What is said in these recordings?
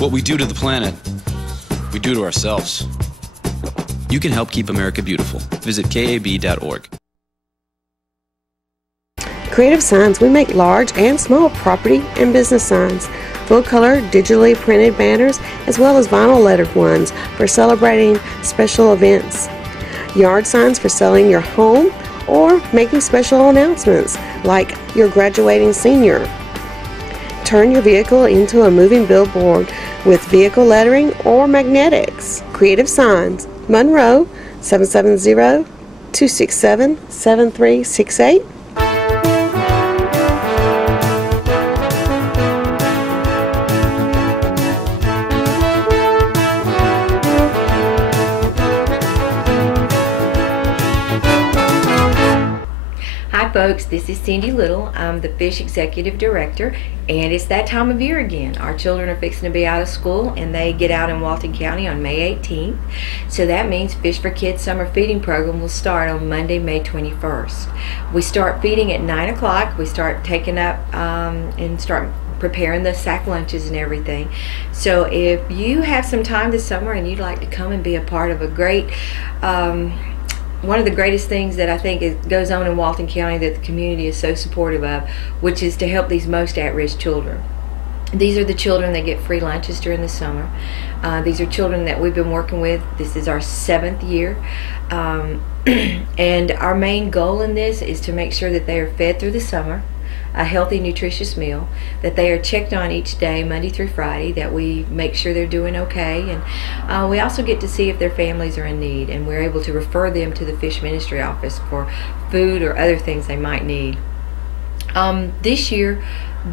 What we do to the planet, we do to ourselves. You can help keep America beautiful. Visit kab.org. Creative Signs, we make large and small property and business signs, full-color, digitally printed banners, as well as vinyl lettered ones for celebrating special events. Yard signs for selling your home or making special announcements like your graduating senior. Turn your vehicle into a moving billboard with vehicle lettering or magnetics. Creative Signs, Monroe, 770-267-7368. Hi folks, this is Cindy Little. I'm the Fish Executive Director, and it's that time of year again. Our children are fixing to be out of school, and they get out in Walton County on May 18th. So that means Fish for Kids Summer Feeding Program will start on Monday, May 21st. We start feeding at 9 o'clock. We start taking up and start preparing the sack lunches and everything. So if you have some time this summer and you'd like to come and be a part of a great one of the greatest things that I think goes on in Walton County that the community is so supportive of, which is to help these most at-risk children. These are the children that get free lunches during the summer. These are children that we've been working with. This is our 7th year. And our main goal in this is to make sure that they are fed through the summer, a healthy, nutritious meal, that they are checked on each day, Monday through Friday, that we make sure they're doing okay, and we also get to see if their families are in need, and we're able to refer them to the Fish Ministry Office for food or other things they might need. This year,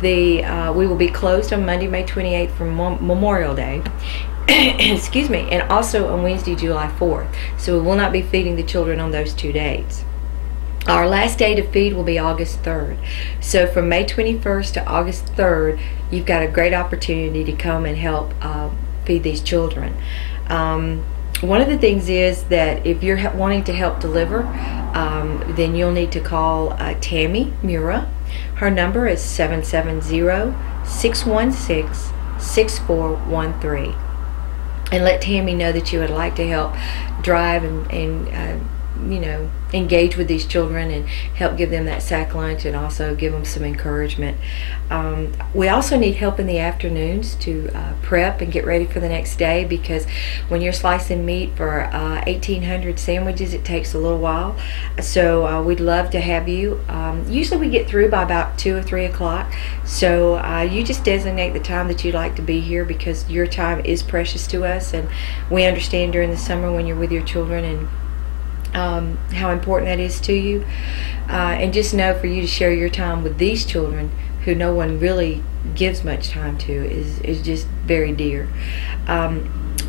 we will be closed on Monday, May 28th for Memorial Day. Excuse me, and also on Wednesday, July 4th. So we will not be feeding the children on those 2 dates. Our last day to feed will be August 3rd. So from May 21st to August 3rd, you've got a great opportunity to come and help feed these children. One of the things is that if you're wanting to help deliver, then you'll need to call Tammy Mura. Her number is 770-616-6413. And let Tammy know that you would like to help drive and you know, engage with these children and help give them that sack lunch and also give them some encouragement. We also need help in the afternoons to prep and get ready for the next day, because when you're slicing meat for 1,800 sandwiches, it takes a little while. So we'd love to have you. Usually we get through by about 2 or 3 o'clock. So you just designate the time that you'd like to be here, because your time is precious to us, and we understand during the summer when you're with your children and how important that is to you. And just know, for you to share your time with these children who no one really gives much time to is just very dear.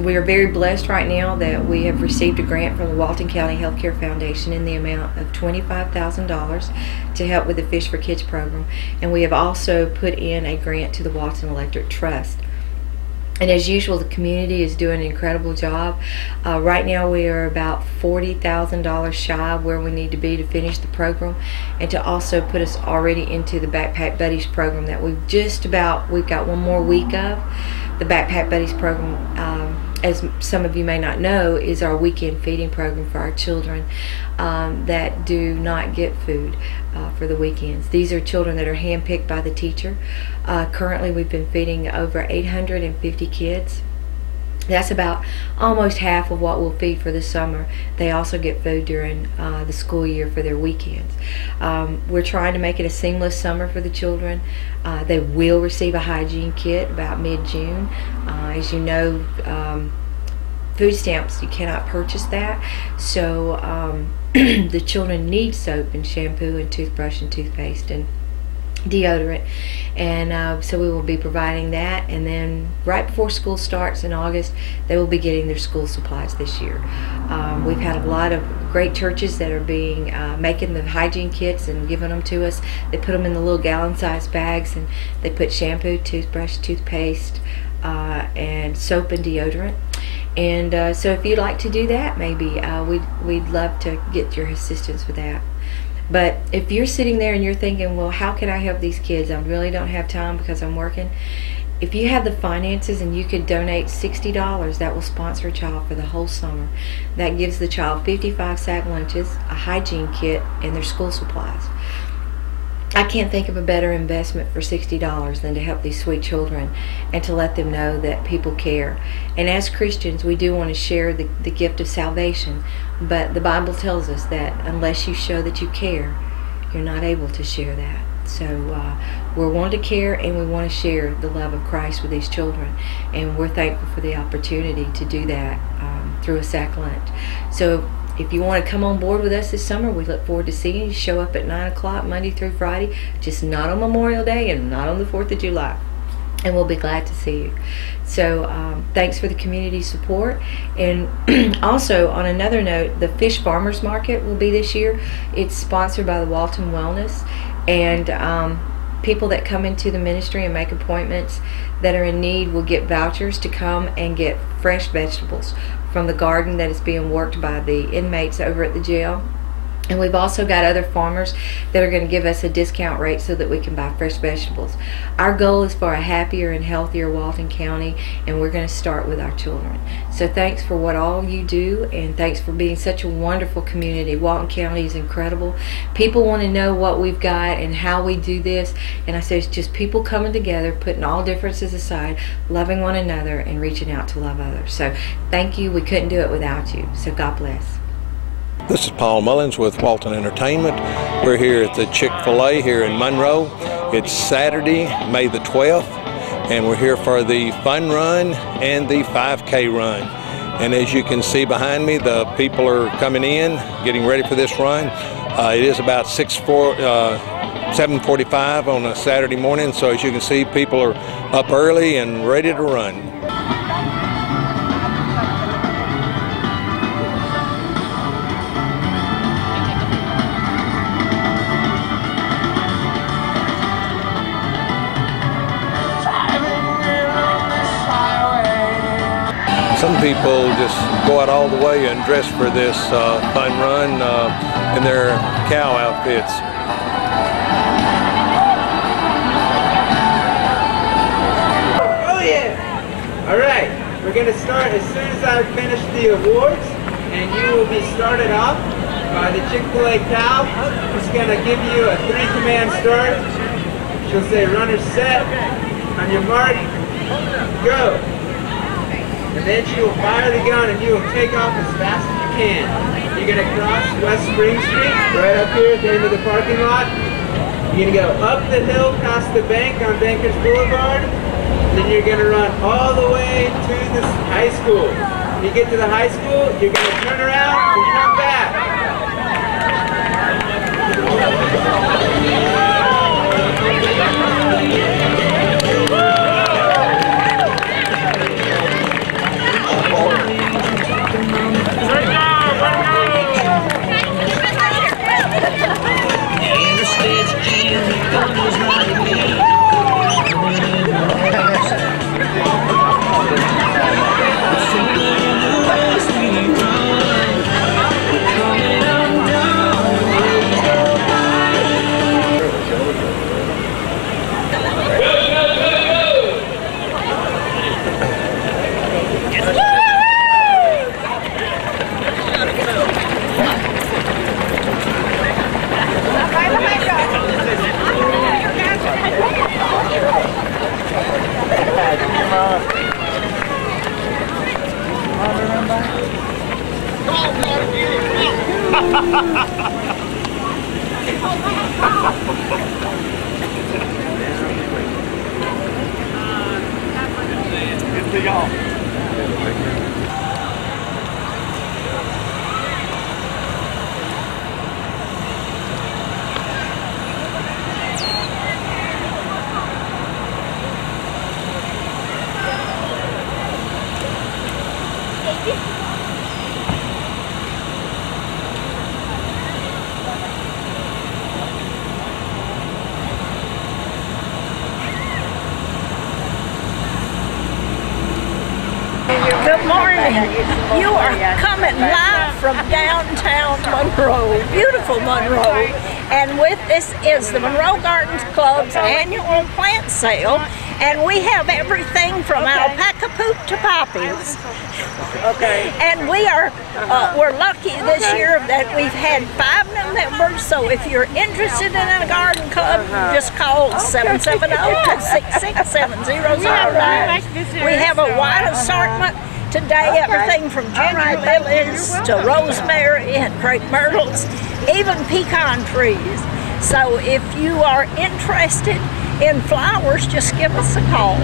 We are very blessed right now that we have received a grant from the Walton County Healthcare Foundation in the amount of $25,000 to help with the Fish for Kids program, and we have also put in a grant to the Walton Electric Trust. And as usual, the community is doing an incredible job. Right now we are about $40,000 shy of where we need to be to finish the program, and to also put us already into the Backpack Buddies program that we've got 1 more week of. The Backpack Buddies program, as some of you may not know, is our weekend feeding program for our children that do not get food for the weekends. These are children that are handpicked by the teacher. Currently we've been feeding over 850 kids. That's about almost half of what we'll feed for the summer. They also get food during the school year for their weekends. We're trying to make it a seamless summer for the children. They will receive a hygiene kit about mid-June. As you know, food stamps, you cannot purchase that. So the children need soap and shampoo and toothbrush and toothpaste and deodorant, and so we will be providing that. And then right before school starts in August, they will be getting their school supplies this year. We've had a lot of great churches that are making the hygiene kits and giving them to us. They put them in the little gallon-sized bags, and they put shampoo, toothbrush, toothpaste, and soap and deodorant. And so if you'd like to do that, maybe we'd love to get your assistance with that. But if you're sitting there and you're thinking, well, how can I help these kids? I really don't have time because I'm working. if you have the finances and you could donate $60, that will sponsor a child for the whole summer. That gives the child 55 sack lunches, a hygiene kit, and their school supplies. I can't think of a better investment for $60 than to help these sweet children and to let them know that people care. And as Christians, we do want to share the gift of salvation, but the Bible tells us that unless you show that you care, you're not able to share that. So we're wanting to care, and we want to share the love of Christ with these children, and we're thankful for the opportunity to do that through a sack lunch. So if you want to come on board with us this summer, we look forward to seeing you. Show up at 9 o'clock Monday through Friday, just not on Memorial Day and not on the 4th of July. And we'll be glad to see you. So thanks for the community support. And also, on another note, the Fish Farmers Market will be this year. It's sponsored by the Walton Wellness. And people that come into the ministry and make appointments that are in need will get vouchers to come and get fresh vegetables from the garden that is being worked by the inmates over at the jail. And we've also got other farmers that are going to give us a discount rate so that we can buy fresh vegetables. Our goal is for a happier and healthier Walton County, and we're going to start with our children. So thanks for what all you do, and thanks for being such a wonderful community. Walton County is incredible. People want to know what we've got and how we do this, and I say it's just people coming together, putting all differences aside, loving one another, and reaching out to love others. So thank you. We couldn't do it without you. So God bless. This is Paul Mullins with Walton Entertainment. We're here at the Chick-fil-A here in Monroe. It's Saturday, May the 12th, and we're here for the fun run and the 5K run. And as you can see behind me, the people are coming in, getting ready for this run. It is about 7:45 on a Saturday morning, so as you can see, people are up early and ready to run. Some people just go out all the way and dress for this fun run in their cow outfits. Oh yeah! All right, we're going to start as soon as I finish the awards, and you will be started off by the Chick-fil-A cow. It's going to give you a 3-command start. She'll say runner set, on your mark, go. And then she will fire the gun and you will take off as fast as you can. You're going to cross West Spring Street, right up here at the end of the parking lot. You're going to go up the hill past the bank on Bankers Boulevard. And then you're going to run all the way to the high school. When you get to the high school, you're going to turn around and come back. Good morning. You are coming live from downtown Monroe, beautiful Monroe. And with this is the Monroe Gardens Club's annual plant sale. And we have everything from alpaca poop to poppies. Okay. And we are, we're lucky this year that we've had 5 new members, so if you're interested in a garden club, just call 770-266-7009. We have a wide assortment today, everything from ginger lilies to rosemary and crepe myrtles, even pecan trees. So if you are interested in flowers, just give us a call.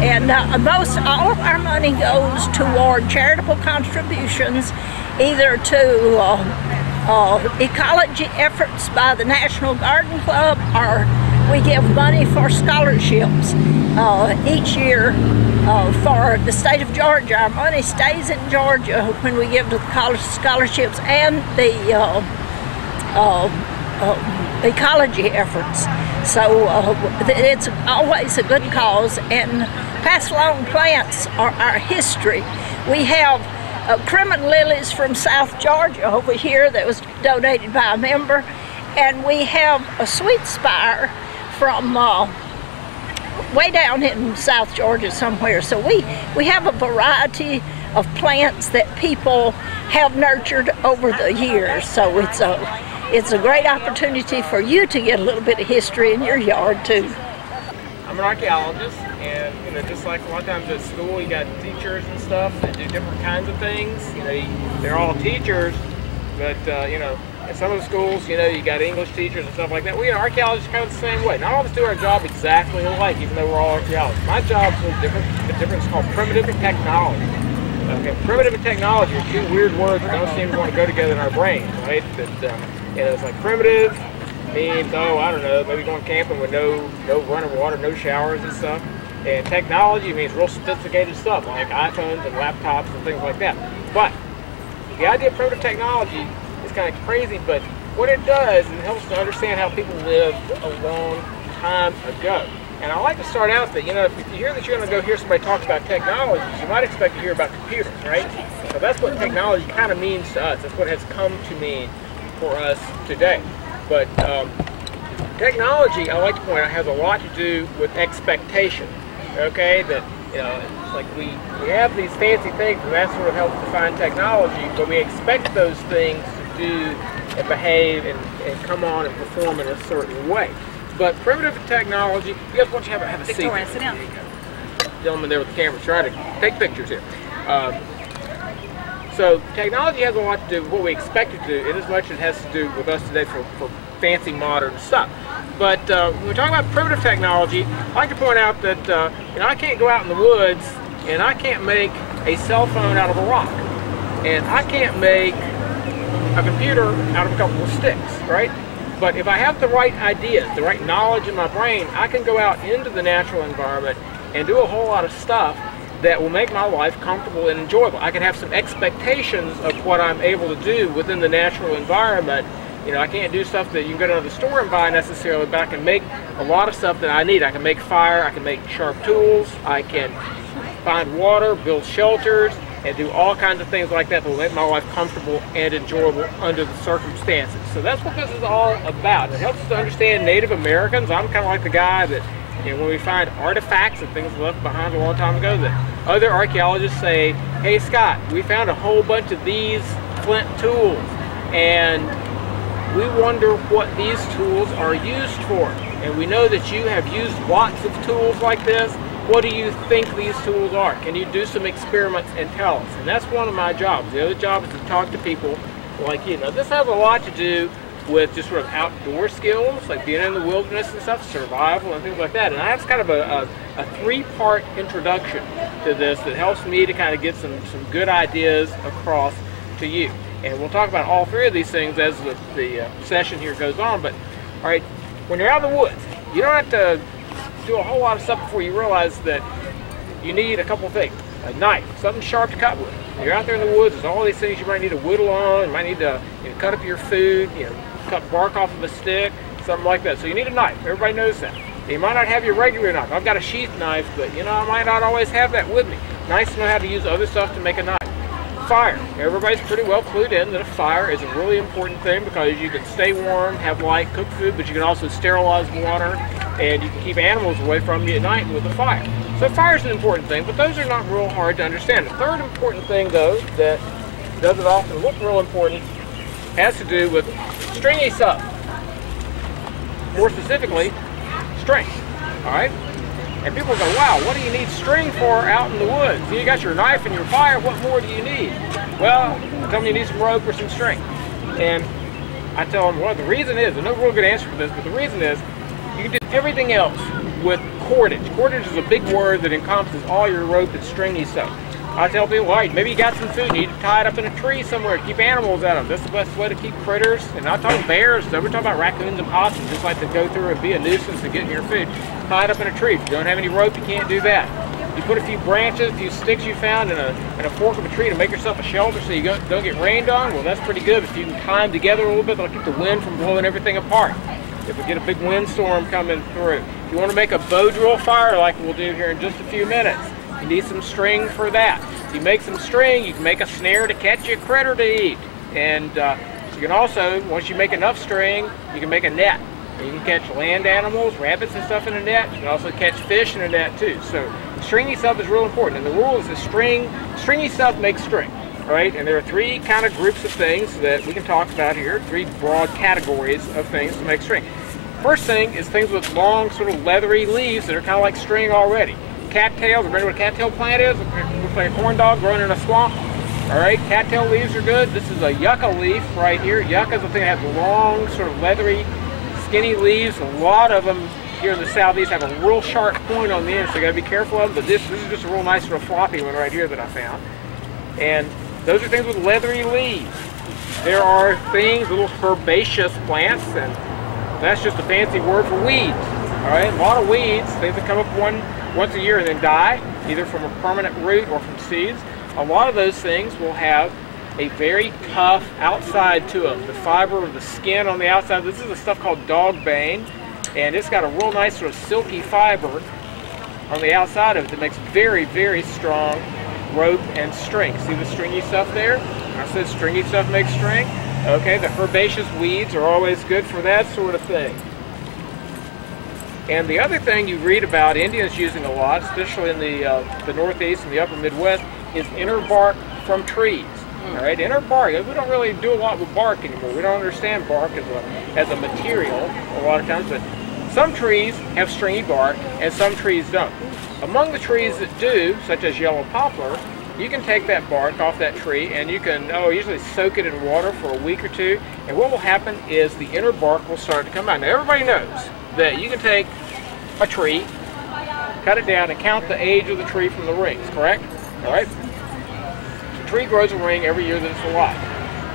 And all of our money goes toward charitable contributions, either to ecology efforts by the National Garden Club, or we give money for scholarships each year for the state of Georgia. Our money stays in Georgia when we give to the college scholarships and the ecology efforts. So it's always a good cause, and pass along plants are our history. We have crimson lilies from South Georgia over here that was donated by a member, and we have a sweet spire from way down in South Georgia somewhere. So we have a variety of plants that people have nurtured over the years. So it's a great opportunity for you to get a little bit of history in your yard too. I'm an archaeologist, and just like a lot of times at school, you got teachers and stuff that do different kinds of things. They're all teachers, but at some of the schools, you got English teachers and stuff like that. We archaeologists are kind of the same way. Not all of us do our job exactly alike, even though we're all archaeologists. My job is a little different. The difference is called primitive and technology. Okay, primitive and technology are 2 weird words that don't seem to want to go together in our brains, right? That it's like primitive means, I don't know, maybe going camping with no running water, no showers and stuff. And technology means real sophisticated stuff like iPhones and laptops and things like that. But the idea of primitive technology is kind of crazy, but what it does is it helps to understand how people lived a long time ago. And I like to start out that, if you hear that you're going to go hear somebody talk about technology, you might expect to hear about computers, right? So that's what technology kind of means to us. That's what it has come to mean for us today. But technology, I like to point out, has a lot to do with expectation. Okay, that it's like we have these fancy things, and that sort of helps define technology. But we expect those things to do and behave and come on and perform in a certain way. But primitive technology, you guys, why don't you have a seat? Victoria, sit down. Gentleman there with the camera trying to take pictures here. So technology has a lot to do with what we expect it to do, in as much as it has to do with us today for fancy modern stuff. But when we're talking about primitive technology, I like to point out that I can't go out in the woods and I can't make a cell phone out of a rock, and I can't make a computer out of a couple of sticks, right? But if I have the right ideas, the right knowledge in my brain, I can go out into the natural environment and do a whole lot of stuff that will make my life comfortable and enjoyable. I can have some expectations of what I'm able to do within the natural environment. I can't do stuff that you can go to the store and buy necessarily, but I can make a lot of stuff that I need. I can make fire, I can make sharp tools, I can find water, build shelters, and do all kinds of things like that that will make my life comfortable and enjoyable under the circumstances. So that's what this is all about. It helps us to understand Native Americans. I'm kind of like the guy that, when we find artifacts and things left behind a long time ago, that other archaeologists say, hey Scott, we found a whole bunch of these flint tools, and we wonder what these tools are used for. And we know that you have used lots of tools like this. What do you think these tools are? Can you do some experiments and tell us? And that's one of my jobs. The other job is to talk to people like you. Now this has a lot to do with just sort of outdoor skills, like being in the wilderness and stuff, survival and things like that. And I have kind of a 3-part introduction to this that helps me to kind of get some good ideas across to you. And we'll talk about all 3 of these things as the session here goes on. But, all right, when you're out in the woods, you don't have to do a whole lot of stuff before you realize that you need a couple of things. A knife, something sharp to cut with. You're out there in the woods, there's all these things you might need to whittle on, you might need to cut up your food, cut bark off of a stick, something like that. So you need a knife. Everybody knows that. You might not have your regular knife. I've got a sheath knife, but I might not always have that with me. Nice to know how to use other stuff to make a knife. Fire. Everybody's pretty well clued in that a fire is a really important thing because you can stay warm, have light, cook food, but you can also sterilize water and you can keep animals away from you at night with the fire. So fire is an important thing, but those are not real hard to understand. The third important thing, though, that doesn't often look real important has to do with stringy stuff. More specifically, string. All right? And people go, wow, what do you need string for out in the woods? You got your knife and your fire, what more do you need? Well, I tell them you need some rope or some string. And I tell them, well, the reason is, there's no real good answer for this, but the reason is, you can do everything else with cordage. Cordage is a big word that encompasses all your rope and stringy stuff. I tell people, well, maybe you got some food, you need to tie it up in a tree somewhere to keep animals out of them. That's the best way to keep critters. And I'm not talking bears, so we're talking about raccoons and possums, just like to go through and be a nuisance to get in your food. Tie it up in a tree. If you don't have any rope, you can't do that. You put a few branches, a few sticks you found in a fork of a tree to make yourself a shelter so you don't get rained on. Well, that's pretty good. If you can tie them together a little bit, that'll keep the wind from blowing everything apart. If we get a big windstorm coming through. If you want to make a bow drill fire like we'll do here in just a few minutes, you need some string for that. If you make some string, you can make a snare to catch a critter to eat. And you can also, once you make enough string, you can make a net. And you can catch land animals, rabbits and stuff in a net. You can also catch fish in a net too. So stringy stuff is real important. And the rule is that stringy stuff makes string. Right? And there are three kind of groups of things that we can talk about here, three broad categories of things to make string. First thing is things with long, sort of leathery leaves that are kind of like string already. Cattails, remember what a cattail plant is? It looks like a corn dog growing in a swamp. All right, cattail leaves are good. This is a yucca leaf right here. Yucca is a thing that has long, sort of leathery, skinny leaves. A lot of them here in the southeast have a real sharp point on the end, so you got to be careful of them. But this is just a real nice, sort of floppy one right here that I found. And those are things with leathery leaves. There are things, little herbaceous plants, and that's just a fancy word for weeds. All right, a lot of weeds, things that come up once a year and then die, either from a permanent root or from seeds. A lot of those things will have a very tough outside to them. The fiber of the skin on the outside, this is a stuff called dog bane, and it's got a real nice sort of silky fiber on the outside of it that makes very, very strong rope and string. See the stringy stuff there? I said stringy stuff makes string. Okay, the herbaceous weeds are always good for that sort of thing. And the other thing you read about Indians using a lot, especially in the Northeast and the upper Midwest, is inner bark from trees. All right, inner bark. We don't really do a lot with bark anymore. We don't understand bark as a material a lot of times, but some trees have stringy bark and some trees don't. Among the trees that do, such as yellow poplar, you can take that bark off that tree and you can usually soak it in water for a week or two, and what will happen is the inner bark will start to come out. Now everybody knows that you can take a tree, cut it down, and count the age of the tree from the rings, correct? All right? The tree grows a ring every year that it's alive.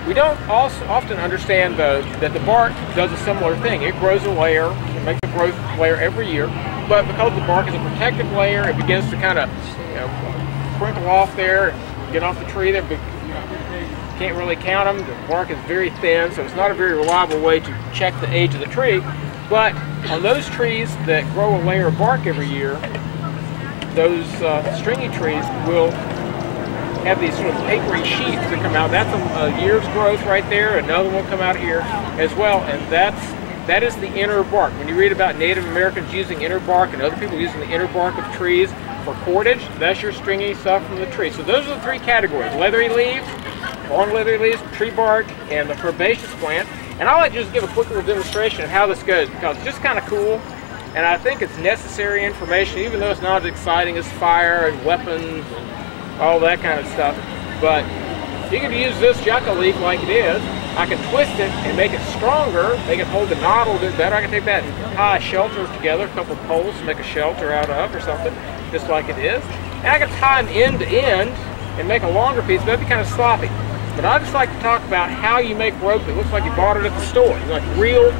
We don't also often understand, though, that the bark does a similar thing. It grows a layer, it makes a growth layer every year, but because the bark is a protective layer, it begins to kind of crinkle off there, get off the tree there, but you can't really count them. The bark is very thin, so it's not a very reliable way to check the age of the tree. But on those trees that grow a layer of bark every year, those stringy trees will have these sort of papery sheaths that come out. That's a year's growth right there. Another one will come out here as well, and that is the inner bark. When you read about Native Americans using inner bark and other people using the inner bark of trees for cordage, that's your stringy stuff from the tree. So those are the three categories: leathery leaves, long leathery leaves, tree bark, and the herbaceous plant. And I'll just give a quick little demonstration of how this goes, because it's just kind of cool, and I think it's necessary information, even though it's not as exciting as fire and weapons and all that kind of stuff. But you can use this yucca leaf like it is. I can twist it and make it stronger, make it hold the knot a little bit better. I can take that and tie a shelter together, a couple of poles to make a shelter out of or something, just like it is. And I can tie them end to end and make a longer piece, but that'd be kind of sloppy. But I just like to talk about how you make rope that looks like you bought it at the store. You like real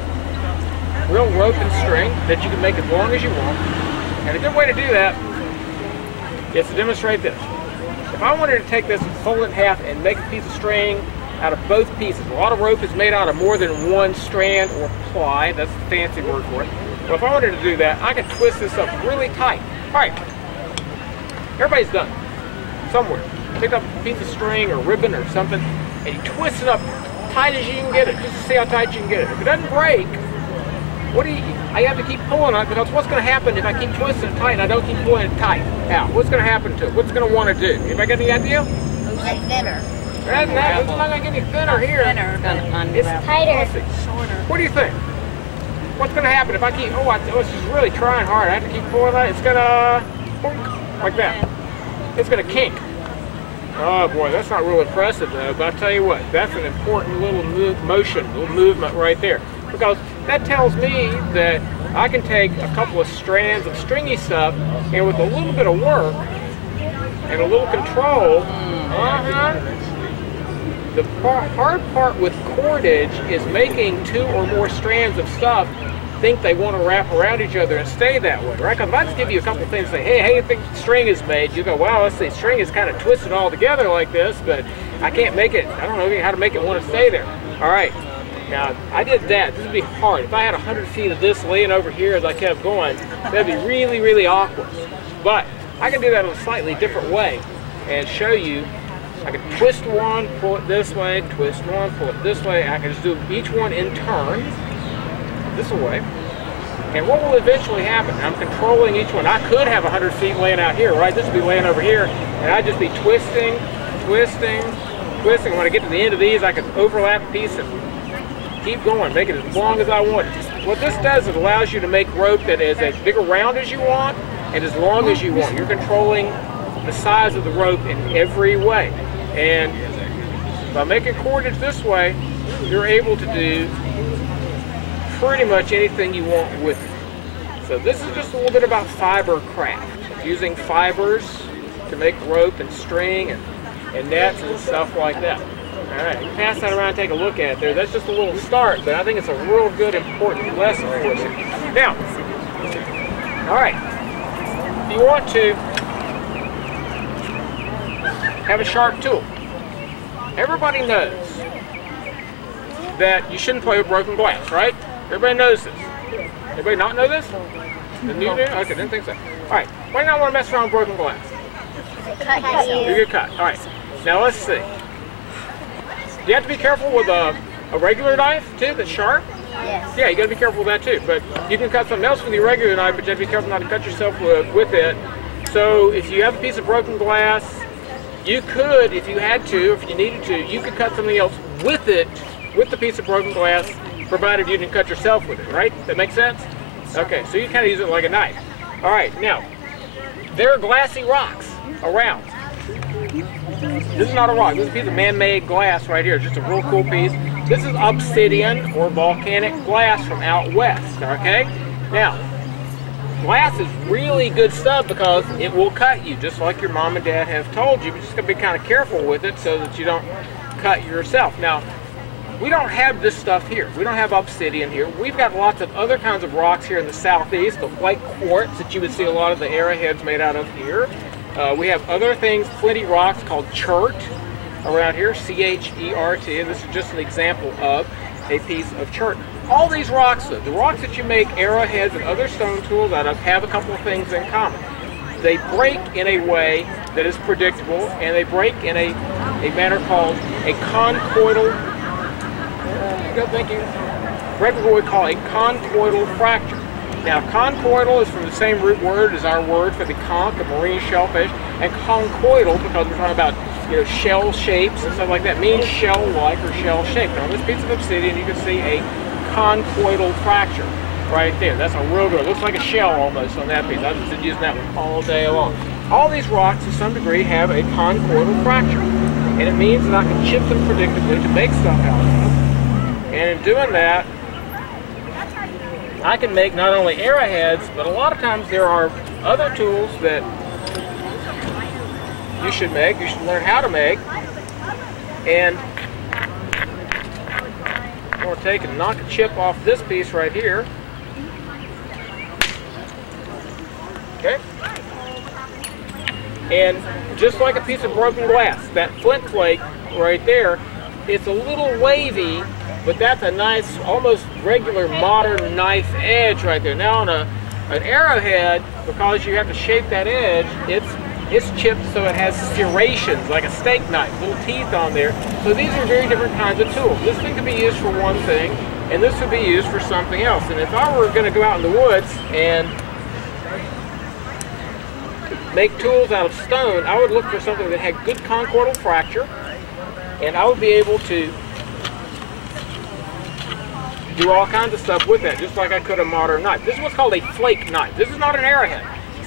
rope and string that you can make as long as you want. And a good way to do that is to demonstrate this. If I wanted to take this and fold it in half and make a piece of string out of both pieces, a lot of rope is made out of more than one strand or ply. That's the fancy word for it. But if I wanted to do that, I could twist this up really tight. All right, everybody's done somewhere. Pick up a piece of string or ribbon or something, and you twist it up tight as you can get it, just to see how tight you can get it. If it doesn't break, I have to keep pulling on it, because what's going to happen if I keep twisting it tight and I don't keep pulling it tight out? What's going to happen to it? What's it going to want to do? Anybody got any idea? Like thinner. It's not going to get any thinner here. It's tighter. Shorter. What do you think? What's going to happen if I keep, it's just really trying hard. I have to keep pulling that. It's going to, like that. It's going to kink. Oh boy, that's not real impressive though, but I'll tell you what, that's an important little movement right there. Because that tells me that I can take a couple of strands of stringy stuff, and with a little bit of work and a little control, the hard part with cordage is making 2 or more strands of stuff think they want to wrap around each other and stay that way, right? Because if I just give you a couple of things, say, hey, how do you think string is made? You go, well, let's see, string is kind of twisted all together like this, but I can't make it, I don't know how to make it want to stay there. All right, now, I did that. This would be hard. If I had 100 feet of this laying over here as I kept going, that'd be really, really awkward. But I can do that in a slightly different way and show you. I can twist one, pull it this way, twist one, pull it this way. I can just do each one in turn, this way. And what will eventually happen? I'm controlling each one. I could have 100 feet laying out here, right? This would be laying over here, and I'd just be twisting, twisting, twisting. When I get to the end of these, I can overlap a piece and keep going, make it as long as I want. What this does, it allows you to make rope that is as big around as you want and as long as you want. You're controlling the size of the rope in every way. And by making cordage this way, you're able to do pretty much anything you want with it. So this is just a little bit about fiber craft, using fibers to make rope and string and nets and stuff like that. All right, you can pass that around and take a look at it there. That's just a little start, but I think it's a real good, important lesson for us. Now, all right, if you want to have a sharp tool, everybody knows that you shouldn't play with broken glass, right? Everybody knows this. Anybody not know this? The new do? Okay, didn't think so. All right, why do you not want to mess around with broken glass? You get cut. All right, now let's see. You have to be careful with a regular knife too that's sharp. Yes. Yeah, you got to be careful with that too. But you can cut something else with your regular knife, but you have to be careful not to cut yourself with it. So if you have a piece of broken glass, you could, if you had to, if you needed to, you could cut something else with it, with the piece of broken glass, provided you didn't cut yourself with it, right? That makes sense? Okay, so you kind of use it like a knife. All right, now, there are glassy rocks around. This is not a rock. This is a piece of man-made glass right here. It's just a real cool piece. This is obsidian or volcanic glass from out west, okay? Now, glass is really good stuff because it will cut you, just like your mom and dad have told you. But you're just going to be kind of careful with it so that you don't cut yourself. Now, we don't have this stuff here. We don't have obsidian here. We've got lots of other kinds of rocks here in the southeast, the white quartz that you would see a lot of the arrowheads made out of here. We have other things, flinty rocks called chert around here, C-H-E-R-T, and this is just an example of a piece of chert. All these rocks, though, the rocks that you make arrowheads and other stone tools out of, have a couple of things in common. They break in a way that is predictable, and they break in a manner called a conchoidal, break what we call a conchoidal fracture. Now, conchoidal is from the same root word as our word for the conch, a marine shellfish, and conchoidal, because we're talking about shell shapes and stuff like that, means shell-like or shell-shaped. Now, on this piece of obsidian, you can see a conchoidal fracture right there. That's a real good. It looks like a shell almost on that piece. I've just been using that one all day long. All these rocks, to some degree, have a conchoidal fracture, and it means that I can chip them predictably to make stuff out of them. And in doing that, I can make not only arrowheads, but a lot of times there are other tools that you should make, you should learn how to make. And I'm going to take and knock a chip off this piece right here. Okay? And just like a piece of broken glass, that flint flake right there, it's a little wavy, but that's a nice, almost regular modern knife edge right there. Now on an arrowhead, because you have to shape that edge, it's chipped so it has serrations, like a steak knife, little teeth on there. So these are very different kinds of tools. This thing can be used for one thing. and this would be used for something else. And if I were going to go out in the woods and make tools out of stone, I would look for something that had good conchoidal fracture, and I would be able to do all kinds of stuff with that, just like I could a modern knife. This is what's called a flake knife. This is not an arrowhead.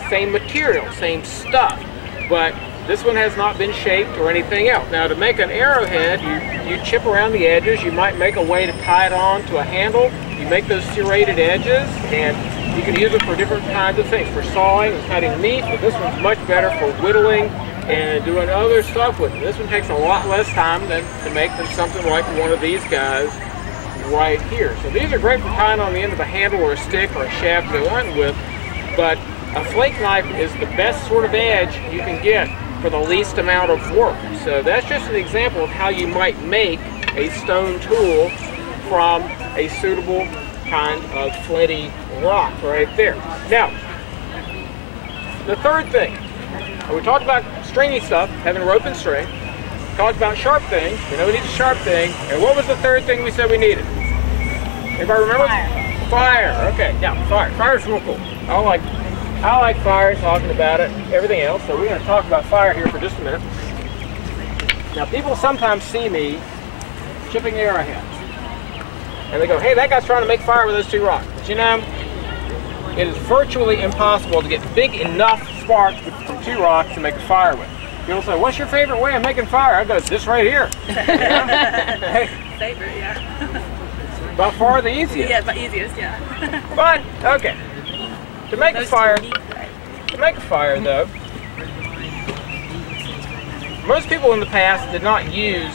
Same material, same stuff, but this one has not been shaped or anything else. Now, to make an arrowhead, you chip around the edges. You might make a way to tie it on to a handle. You make those serrated edges, and you can use it for different kinds of things, for sawing and cutting meat, but this one's much better for whittling and doing other stuff with it. This one takes a lot less time to make than something like one of these guys right here. So these are great for tying on the end of a handle or a stick or a shaft to go hunting with, but a flake knife is the best sort of edge you can get for the least amount of work. So that's just an example of how you might make a stone tool from a suitable kind of flinty rock right there. Now, the third thing, we talked about stringy stuff, having rope and string. We talked about sharp things. We know we need a sharp thing. And what was the third thing we said we needed? Anybody remember? Fire. Okay, now fire. Fire's real cool. I like fire, talking about it, everything else. So we're going to talk about fire here for just a minute. Now, people sometimes see me chipping arrowheads, and they go, "Hey, that guy's trying to make fire with those two rocks." But you know, it is virtually impossible to get big enough sparks from two rocks to make a fire with. People say, "What's your favorite way of making fire?" I go, "This right here." Hey, Favorite, yeah. by far the easiest. Yeah, the easiest, yeah. But okay, to make a fire though, most people in the past did not use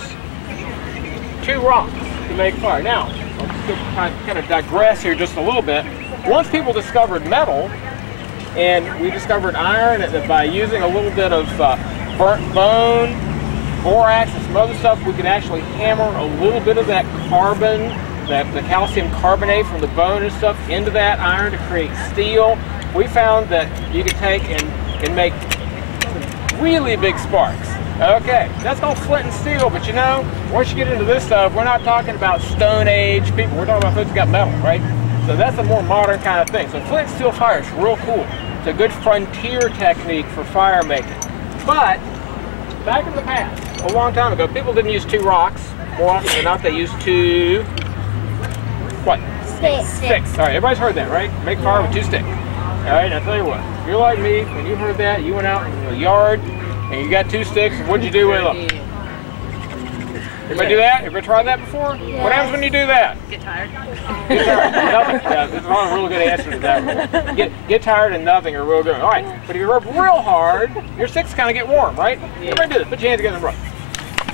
two rocks to make fire. Now, I'll kind of digress here just a little bit. Once people discovered metal, and we discovered iron, and by using a little bit of burnt bone, borax, and some other stuff, we could actually hammer a little bit of that carbon, the calcium carbonate from the bone and stuff, into that iron to create steel. We found that you could take and make really big sparks. Okay, that's called flint and steel, but you know, once you get into this stuff, we're not talking about Stone Age people, we're talking about folks who got metal, right? So that's a more modern kind of thing. So flint and steel fire is real cool. It's a good frontier technique for fire making. But back in the past, a long time ago, people didn't use two rocks. More often than not, they used two, what? Sticks. All right, everybody's heard that, right? Make fire with two sticks. All right, I'll tell you what, if you're like me, when you heard that, you went out in the yard and you got two sticks, what'd you do with them? Everybody do that? Everybody tried that before? Yeah. What happens when you do that? Get tired. Get tired. Nothing. Yeah, there's not a real good answer to that. Get tired and nothing are real good. All right, but if you rub real hard, your sticks kind of get warm, right? Yeah. Everybody do this. Put your hands together and rub.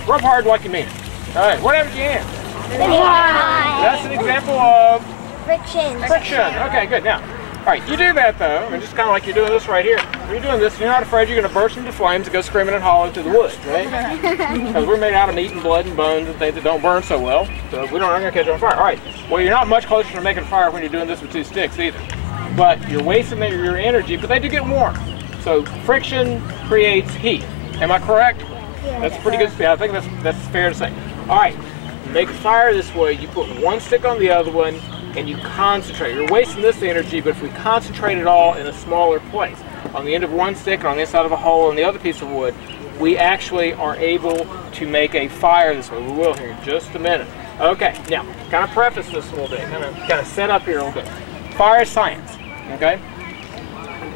Rub hard like you mean it. All right, what happens to your hands? That's an example of friction. Okay, good. Now, all right, you do that though, and just kind of like you're doing this right here. When you're doing this, you're not afraid you're going to burst into flames and go screaming and hollering through the woods, right? Because we're made out of meat and blood and bones and things that don't burn so well, so we're not going to catch on fire. All right, well, you're not much closer to making fire when you're doing this with two sticks either. But you're wasting your energy, but they do get warm. So friction creates heat. Am I correct? Yeah. That's pretty good. I think that's fair to say. All right, make a fire this way. You put one stick on the other one, and you concentrate. You're wasting this energy, but if we concentrate it all in a smaller place, on the end of one stick, or on the inside of a hole, on the other piece of wood, we actually are able to make a fire this way. We will here in just a minute. Okay, now, kind of preface this a little bit, kind of set up here a little bit. Fire is science, okay?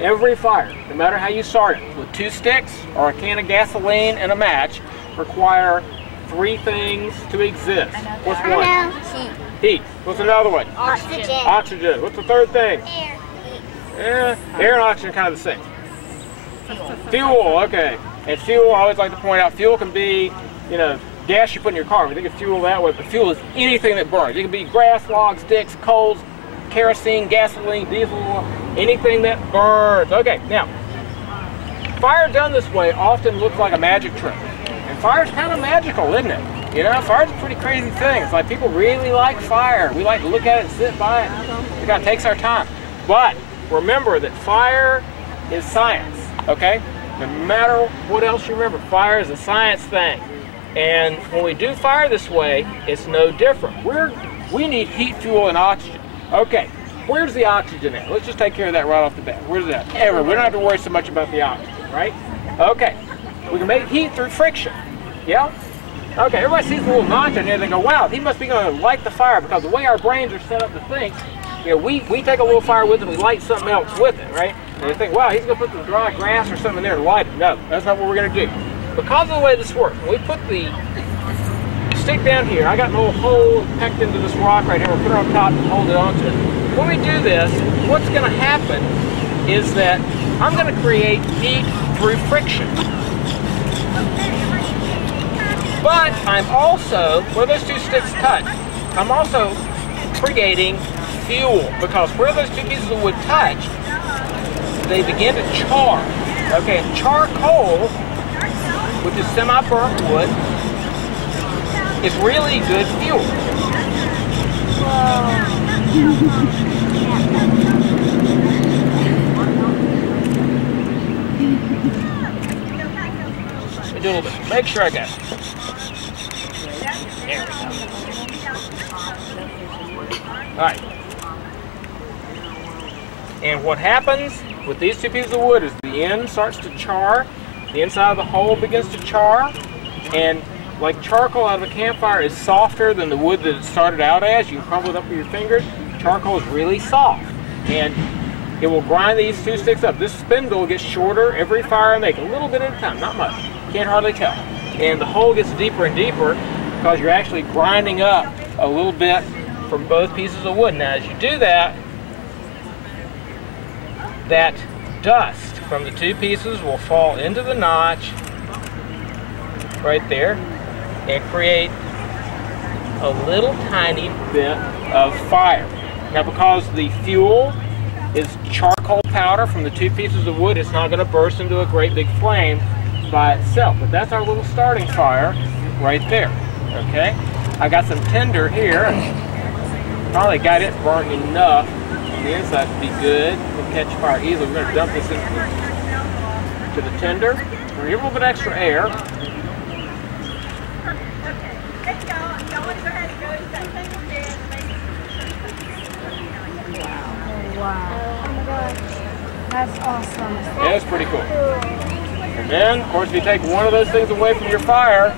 Every fire, no matter how you start it, with two sticks or a can of gasoline and a match, require three things to exist. What's one? Heat. What's another one? Oxygen. Oxygen. What's the third thing? Air. Air and oxygen are kind of the same. Fuel, okay. And fuel, I always like to point out, fuel can be, you know, gas you put in your car. We think of fuel that way, but fuel is anything that burns. It can be grass, logs, sticks, coals, kerosene, gasoline, diesel, anything that burns. Okay, now, fire done this way often looks like a magic trick. And fire's kind of magical, isn't it? You know, fire's a pretty crazy thing. It's like people really like fire. We like to look at it and sit by it. It kind of takes our time. But remember that fire is science, okay? No matter what else you remember, fire is a science thing. And when we do fire this way, it's no different. We're we need heat, fuel, and oxygen. Okay, where's the oxygen at? Let's just take care of that right off the bat. Where's that? Everywhere. We don't have to worry so much about the oxygen, right? Okay, we can make heat through friction. Yeah? Okay, everybody sees the little notch on there, they go, wow, he must be going to light the fire, because the way our brains are set up to think, you know, we take a little fire with it, we light something else with it, right? And they think, wow, he's going to put some dry grass or something in there to light it. No, that's not what we're going to do. Because of the way this works, when we put the stick down here, I got an old hole pecked into this rock right here, we'll put it on top and hold it onto it. When we do this, what's going to happen is that I'm going to create heat through friction. But I'm also, where those two sticks touch, I'm also creating fuel, because where those two pieces of wood touch, they begin to char. Okay, and charcoal, which is semi-burnt wood, is really good fuel. Let me do a little bit. Make sure I got it. There we go. All right. And what happens with these two pieces of wood is the end starts to char, the inside of the hole begins to char, and like charcoal out of a campfire is softer than the wood that it started out as. You can crumble it up with your fingers. Charcoal is really soft, and it will grind these two sticks up. This spindle gets shorter every fire I make, a little bit at a time, not much. Can't hardly tell. And the hole gets deeper and deeper because you're actually grinding up a little bit from both pieces of wood. Now, as you do that, that dust from the two pieces will fall into the notch right there and create a little tiny bit of fire. Now, because the fuel is charcoal powder from the two pieces of wood, it's not going to burst into a great big flame by itself. But that's our little starting fire right there. Okay? I got some tinder here. Probably got it burnt enough on the inside to be good. It'll catch fire easily. We're going to dump this into the tinder. We're going to give a little bit extra air. That's awesome. Yeah, it's pretty cool. And then, of course, if you take one of those things away from your fire,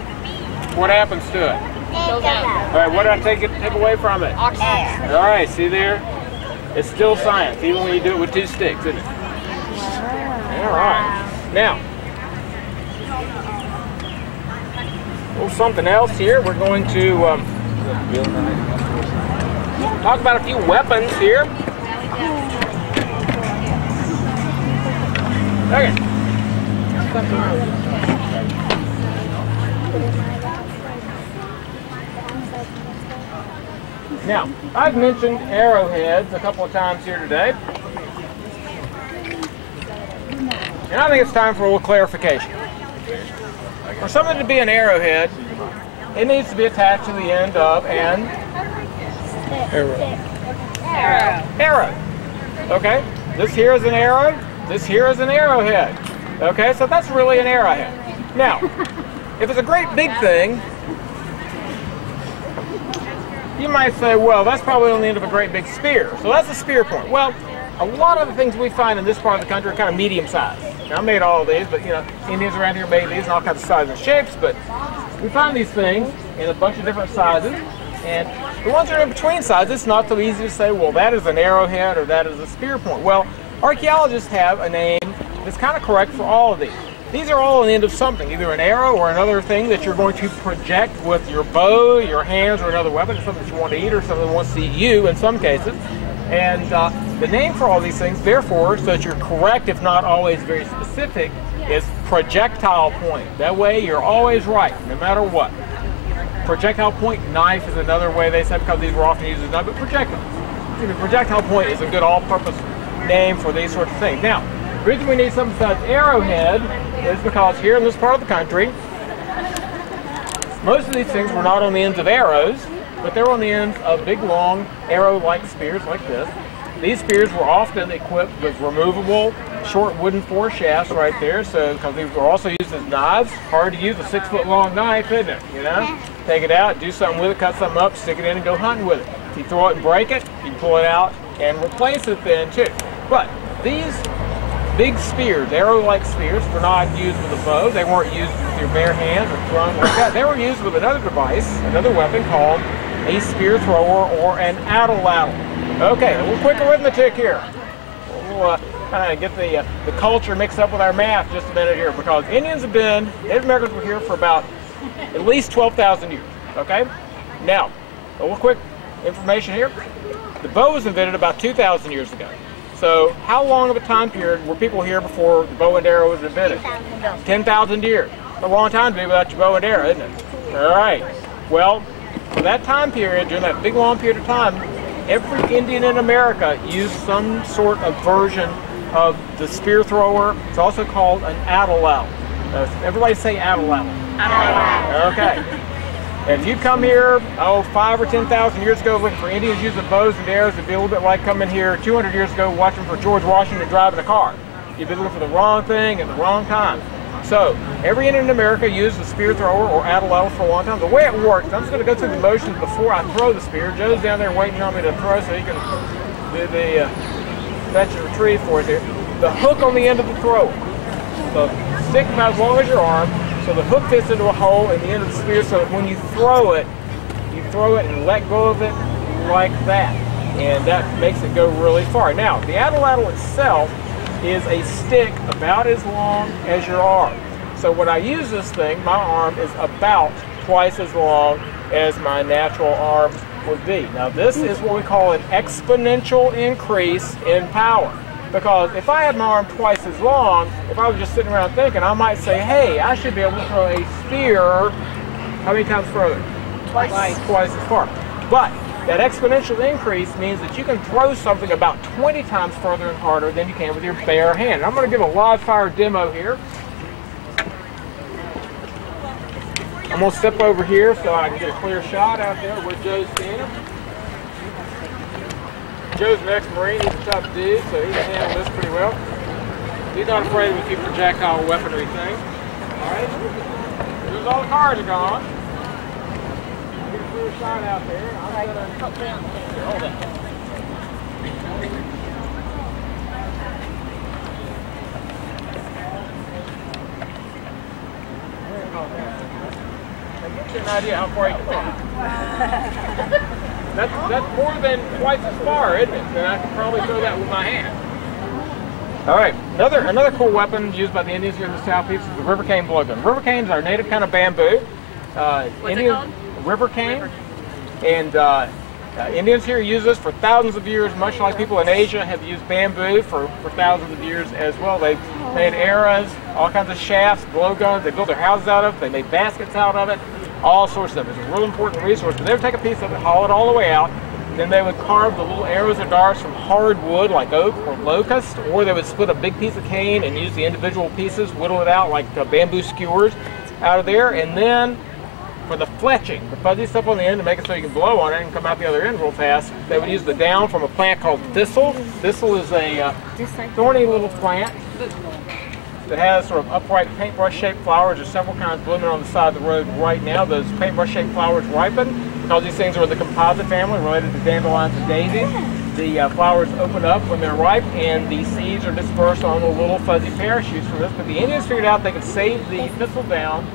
what happens to it? All right, what did I take away from it? Oxygen. All right, see there? It's still science, even when you do it with two sticks, isn't it? All right. Now, a little something else here. We're going to talk about a few weapons here. Okay. Now, I've mentioned arrowheads a couple of times here today. And I think it's time for a little clarification. For something to be an arrowhead, it needs to be attached to the end of an arrow. Okay? This here is an arrow. This here is an arrowhead. Okay, so that's really an arrowhead. Now, if it's a great big thing, you might say, well, that's probably on the end of a great big spear. So that's a spear point. Well, a lot of the things we find in this part of the country are kind of medium sized. Now, I made all of these, but you know, Indians around here made these in all kinds of sizes and shapes, but we find these things in a bunch of different sizes. And the ones that are in between sizes, it's not so easy to say, well, that is an arrowhead or that is a spear point. Well, archaeologists have a name that's kind of correct for all of these. These are all an end of something, either an arrow or another thing that you're going to project with your bow, your hands, or another weapon, something that you want to eat or something that wants to eat you in some cases. And the name for all these things, therefore, so that you're correct, if not always very specific, is projectile point. That way you're always right, no matter what. Projectile point knife is another way they said, because these were often used as knife, but projectile point is a good all-purpose name for these sorts of things. Now, the reason we need something besides arrowhead is because here in this part of the country, most of these things were not on the ends of arrows, but they were on the ends of big, long, arrow-like spears like this. These spears were often equipped with removable, short wooden foreshafts right there, so because these were also used as knives. Hard to use a 6-foot long knife, isn't it? You know, take it out, do something with it, cut something up, stick it in, and go hunting with it. If you throw it and break it, you can pull it out and replace it then too. But these big spears, arrow-like spears, were not used with a bow. They weren't used with your bare hands or thrown like that. They were used with another device, another weapon called a spear thrower or an atlatl. Okay, a little quick arithmetic here. We'll kind of get the culture mixed up with our math just a minute here, because Indians have been, Native Americans were here for about at least 12,000 years, okay? Now, a little quick information here. The bow was invented about 2,000 years ago. So how long of a time period were people here before the bow and arrow was invented? 10,000 years. A long time to be without your bow and arrow, isn't it? All right. Well, for that time period, during that big long period of time, every Indian in America used some sort of version of the spear thrower. It's also called an atlatl. Everybody say atlatl. Atlatl. Okay. If you come here, 5 or 10,000 years ago looking for Indians using bows and arrows, it'd be a little bit like coming here 200 years ago watching for George Washington driving a car. You'd be looking for the wrong thing at the wrong time. So, every Indian in America used the spear thrower or atlatl for a long time. The way it works, I'm just going to go through the motions before I throw the spear. Joe's down there waiting on me to throw so he can do the fetch and retrieve for us here. The hook on the end of the thrower. So, stick about as long as your arm. So the hook fits into a hole in the end of the spear, so that when you throw it and let go of it like that. And that makes it go really far. Now, the atlatl itself is a stick about as long as your arm. So when I use this thing, my arm is about twice as long as my natural arm would be. Now this is what we call an exponential increase in power. Because if I had my arm twice as long, if I was just sitting around thinking, I might say, hey, I should be able to throw a spear, how many times further? Twice as far. But that exponential increase means that you can throw something about 20 times further and harder than you can with your bare hand. I'm going to give a live fire demo here. I'm going to step over here so I can get a clear shot out there where Joe's standing. Joe's an ex-Marine, he's a tough dude, so he can handle this pretty well. He's not afraid of a few projectile weaponry things. Alright, there's all the cars are gone. Get a clear shot out there. I'm going to cut down. Here, hold that. That gives you an idea how far you can throw. That's more than twice as far, isn't it? And I can probably throw that with my hand. All right, another cool weapon used by the Indians here in the Southeast is the river cane blowgun. River cane is our native kind of bamboo. What's it called? River cane. And Indians here use this for thousands of years, much like people in Asia have used bamboo for thousands of years as well. They made arrows, all kinds of shafts, blowguns. They built their houses out of it. They made baskets out of it. All sorts of it. It's a real important resource. But they would take a piece of it, haul it all the way out, and then they would carve the little arrows or darts from hardwood like oak or locust, or they would split a big piece of cane and use the individual pieces, whittle it out like bamboo skewers out of there, and then for the fletching, the fuzzy stuff on the end to make it so you can blow on it and come out the other end real fast, they would use the down from a plant called thistle. Thistle is a thorny little plant that has sort of upright paintbrush-shaped flowers. There's several kinds blooming on the side of the road right now. Those paintbrush-shaped flowers ripen because these things are in the composite family related to dandelions and daisies. The flowers open up when they're ripe, and the seeds are dispersed on the little fuzzy parachutes from this. But the Indians figured out they could save the thistle down,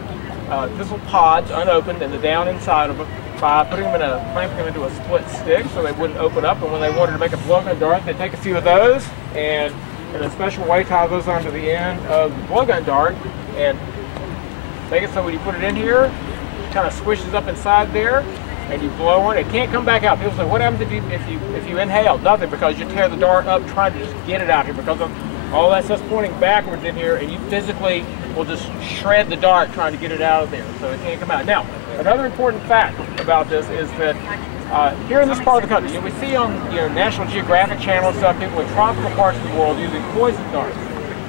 thistle pods unopened, and the down inside of them by clamping them into a split stick so they wouldn't open up. And when they wanted to make a blowgun dart, they'd take a few of those and in a special way tie those onto the end of the blowgun dart and make it so when you put it in here, it kind of swishes up inside there and you blow on it. It can't come back out. People say, what happens if you inhale? Nothing, because you tear the dart up trying to just get it out here because of all that stuff's pointing backwards in here, and you physically will just shred the dart trying to get it out of there, so it can't come out. Now, another important fact about this is that here in this part of the country, we see on National Geographic Channel and stuff, people in tropical parts of the world using poison darts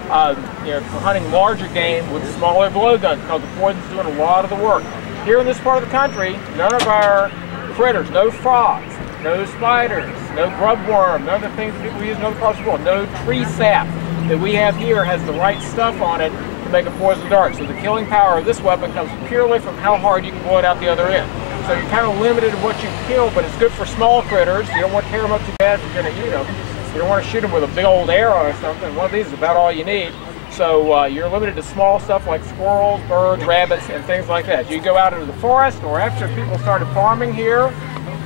for hunting larger game with smaller blowguns because the poison's doing a lot of the work. Here in this part of the country, none of our critters, no frogs, no spiders, no grubworm, none of the things that people use in other parts of the world, no tree sap that we have here has the right stuff on it to make a poison dart. So the killing power of this weapon comes purely from how hard you can blow it out the other end. So you're kind of limited in what you can kill, but it's good for small critters. You don't want to tear them up too bad if you're going to eat them. You don't want to shoot them with a big old arrow or something. One of these is about all you need. So you're limited to small stuff like squirrels, birds, rabbits, and things like that. You go out into the forest, or after people started farming here,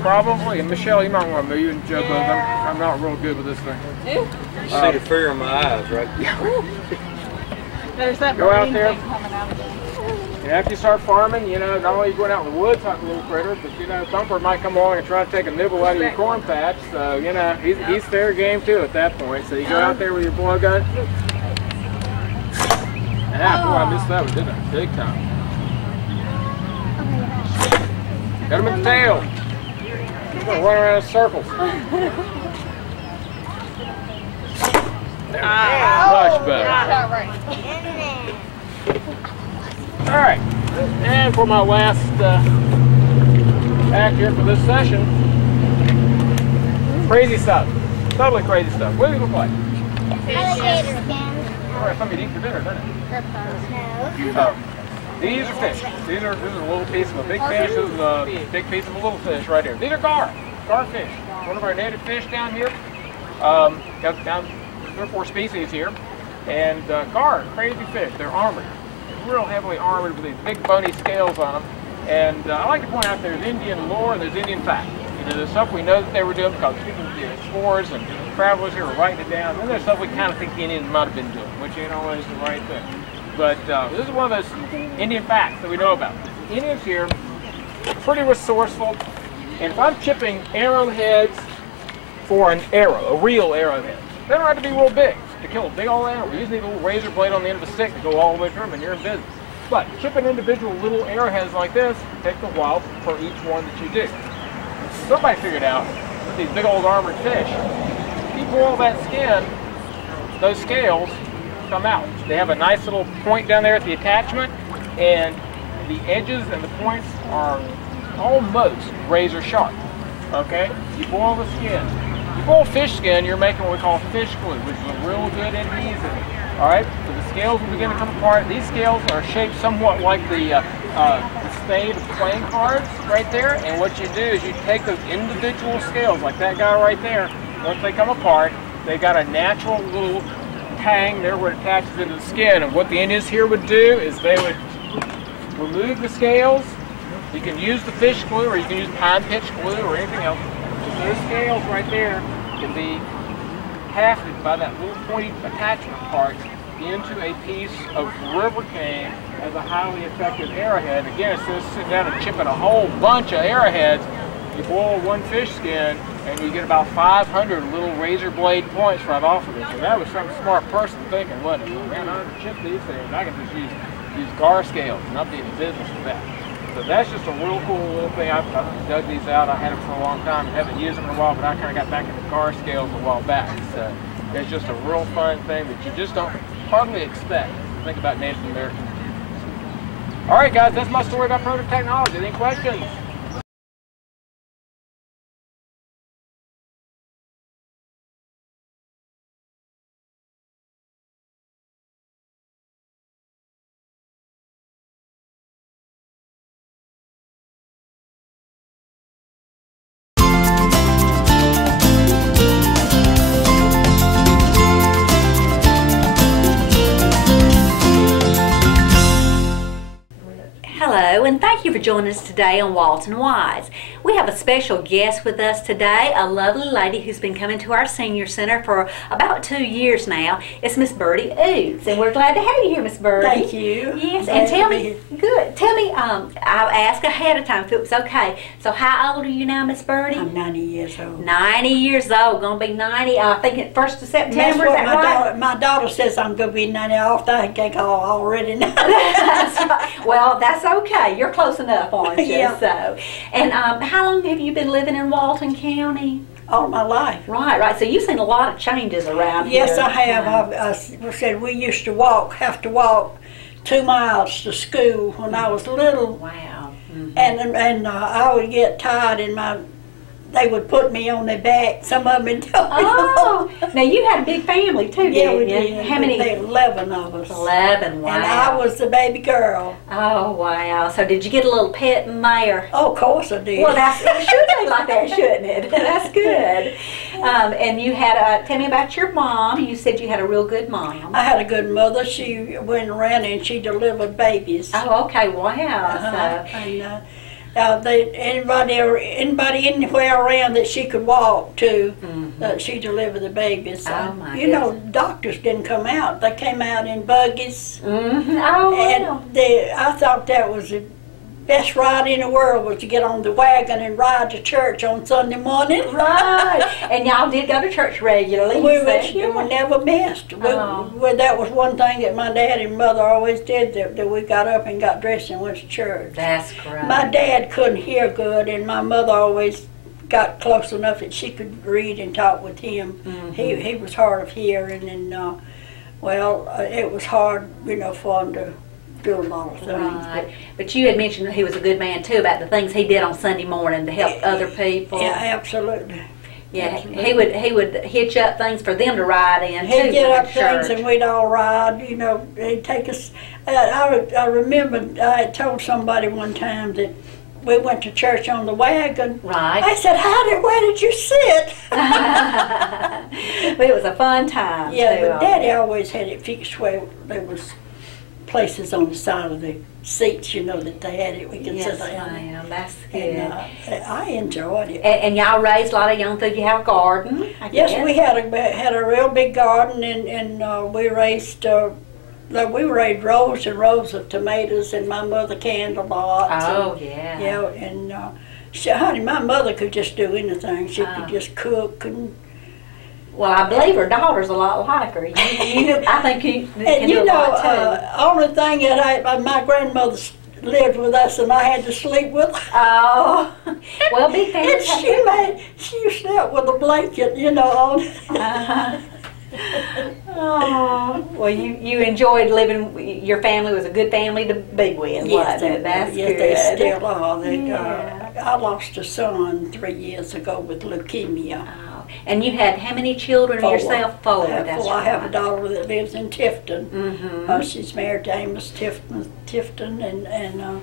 probably, and Michelle, you might want to move, and Joe both. I'm not real good with this thing. You see the fear in my eyes, right? There's that Go out marine there. thing coming out of there. And after you start farming, you know, not only are you going out in the woods hunting little critters, but, you know, Thumper might come along and try to take a nibble out of your corn patch. So, you know, he's fair game, too, at that point. So you go out there with your blowgun. Ah, boy, I missed that one, didn't I? Big time. Got him in the tail. He's going to run around in circles. Much better. All right, and for my last act here for this session, crazy stuff, totally crazy stuff. What are we gonna play? Alligator again. All right, something to eat for dinner, doesn't it? No. Oh, these are fish. This is a little piece of a big fish. This is a big piece of a little fish right here. These are garfish. One of our native fish down here. Got down 3 or 4 species here, and gar, crazy fish. They're armored. Real heavily armored with these big bony scales on them. And I like to point out there's Indian lore and there's Indian fact. You know, there's stuff we know that they were doing because people, you know, explorers and travelers here were writing it down. And there's stuff we kind of think the Indians might have been doing, which ain't always the right thing. But this is one of those Indian facts that we know about. The Indians here are pretty resourceful. And if I'm chipping arrowheads for an arrow, a real arrowhead, they don't have to be real big to kill a big old animal. You just need a little razor blade on the end of a stick to go all the way through them, and you're in business. But chipping individual little arrowheads like this takes a while for each one that you do. Somebody figured out that these big old armored fish, if you boil that skin, those scales come out. They have a nice little point down there at the attachment, and the edges and the points are almost razor sharp. Okay? You boil the skin. You boil fish skin, you're making what we call fish glue, which is a real good adhesive. All right, so the scales will begin to come apart. These scales are shaped somewhat like the spade of playing cards right there. And what you do is you take those individual scales, like that guy right there. Once they come apart, they got a natural little tang there where it attaches into the skin. And what the Indians here would do is they would remove the scales. You can use the fish glue, or you can use pine pitch glue, or anything else. Those scales right there can be hafted by that little pointy attachment part into a piece of river cane as a highly effective arrowhead. Again, instead of sitting down and chipping a whole bunch of arrowheads, you boil one fish skin and you get about 500 little razor blade points right off of it. So that was some smart person thinking, wasn't it? Man, I can chip these things. I can just use gar scales, and I'll be in business with that. So that's just a real cool little thing. I've dug these out. I had them for a long time. Haven't used them in a while, but I kind of got back into gar scales a while back. So it's just a real fun thing that you just don't hardly expect. Think about Native Americans. All right, guys, that's my story about primitive technology. Any questions? Hello, and thank you for joining us today on Walton Wise. We have a special guest with us today, a lovely lady who's been coming to our senior center for about 2 years now. It's Miss Birdy Oots, and we're glad to have you here, Miss Birdy. Thank you. Yes, and tell me, good. Tell me, I'll ask ahead of time if it was okay. So, how old are you now, Miss Birdy? I'm 90 years old. 90 years old, gonna be 90. I think at 1st of September. That's what is that right? my daughter says I'm gonna be 90. I think I already know. That's right. Well, that's okay. You're close enough, aren't you? Yeah. So, and how long have you been living in Walton County? All my life. Right. So you've seen a lot of changes around here. Yes, I have. I said we used to have to walk 2 miles to school when I was little. Wow. Mm-hmm. And I would get tired, and they would put me on their back. Some of them. Oh, now you had a big family too, Yeah, we didn't you? did. How many? 11 of us. 11. Wow. And I was the baby girl. Oh wow! So did you get a little pet in there? Oh, of course I did. Well, it should be like that, shouldn't it? That's good. And you had tell me about your mom. You said you had a real good mom. I had a good mother. She went around and she delivered babies. Oh, okay. Wow. And anybody anywhere around that she could walk to, she delivered the babies. Oh my You know, doctors didn't come out. They came out in buggies. Mm-hmm. Oh, wow. And I thought that was the best ride in the world, was to get on the wagon and ride to church on Sunday morning. Right. And y'all did go to church regularly. We never missed. That was one thing that my dad and mother always did, that we got up and got dressed and went to church. That's great. My dad couldn't hear good, and my mother always got close enough that she could read and talk with him. Mm-hmm. He was hard of hearing, and it was hard, for him to do a lot of things. Right. But you had mentioned he was a good man too, about the things he did on Sunday morning to help other people. Yeah, absolutely. Yeah, absolutely. he would hitch up things for them to ride in too. He'd get up things and we'd all ride. He'd take us. I remember I had told somebody one time that we went to church on the wagon. Right. I said, where did you sit? But it was a fun time. Yeah, too, but Daddy always had it fixed where there was places on the side of the seats, that they had it. We could sit down. Yes, ma'am. That's good. And, I enjoyed it. And y'all raised a lot of young things. You have a garden? Yes, we had a real big garden, and we raised rows and rows of tomatoes, and my mother canned a lot. Oh, yeah. Yeah, and honey, my mother could just do anything. She could just cook and. Well, I believe her daughter's a lot like her. I think you can do a lot too. Only thing that my grandmother lived with us, and I had to sleep with her. Oh, well, big family. And she slept with a blanket, on. Oh, well, you enjoyed living. Your family was a good family to be with, wasn't it? That's good. They still are. I lost a son 3 years ago with leukemia. And you had how many children yourself? 4. I have a daughter that lives in Tifton. Mm-hmm. She's married to Amos Tifton, and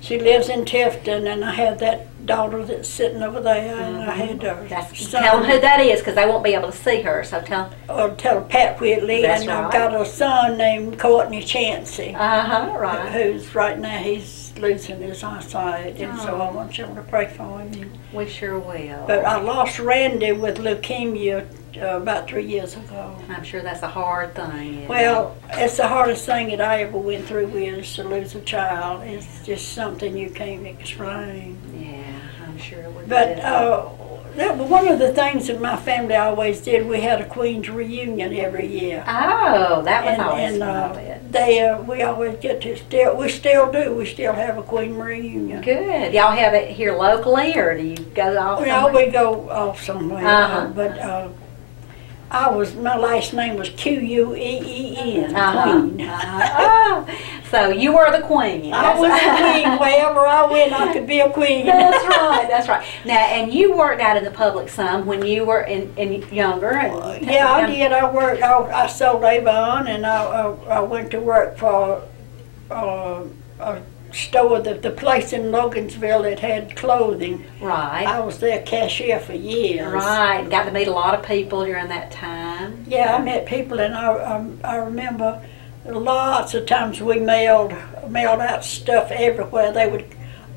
she lives in Tifton. And I have that daughter that's sitting over there, and I had her son. Tell them who that is, because they won't be able to see her. So tell her Pat Whitley, that's and right. I've got a son named Courtney Chansey. Right. Who's right now he's losing his eyesight, and so I want y'all to pray for him. We sure will. But I lost Randy with leukemia about 3 years ago. I'm sure that's a hard thing. Well, it's the hardest thing that I ever went through is to lose a child. It's just something you can't explain. Yeah, I'm sure it would. But one of the things that my family always did, we had a Queen's reunion every year. Oh, that was always fun. We always get to we still do. We still have a Queen reunion. Good. Y'all have it here locally, or do you go off somewhere? We go off somewhere. But my last name was Queen. Queen. So you were the queen. I was the queen. Wherever I went, I could be a queen. That's right. That's right. Now, and you worked out in the public some when you were in younger. Yeah, I did. I worked. I sold Avon, and I went to work for a store, the place in Logansville that had clothing. Right. I was their cashier for years. Right. Got to meet a lot of people during that time. Yeah, I met people, and I remember lots of times we mailed out stuff everywhere. They would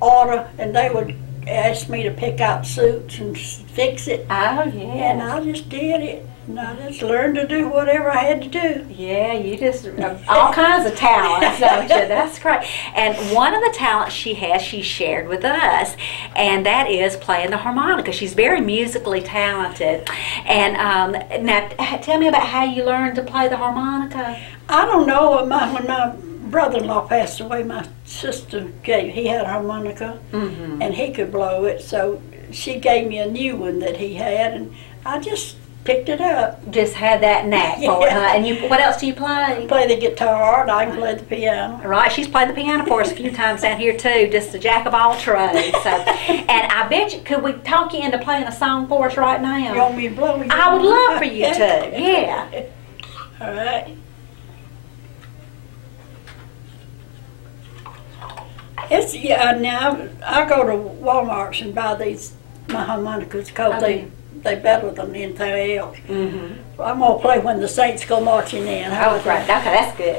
order, and they would ask me to pick out suits and fix it. Oh, yeah. And I just did it. And I just learned to do whatever I had to do. Yeah, you just, all kinds of talents, don't you? That's great. And one of the talents she has, she shared with us, and that is playing the harmonica. She's very musically talented. And now, tell me about how you learned to play the harmonica. I don't know. When my brother-in-law passed away, my sister he had a harmonica, and he could blow it, so she gave me a new one that he had, and I just picked it up. Just had that knack for it, huh? And what else do you play? Play the guitar, and I can play the piano. Right, she's played the piano for us a few times down here too, just a jack of all trades. So, and I bet you, could we talk you into playing a song for us right now? You want me to blow you? I would love for you to, yeah. All right. It's, now I go to Walmart's and buy these harmonicas because they better than anything else. Mm-hmm. I'm going to play When the Saints Go Marching In. Oh, great. Okay, that's good.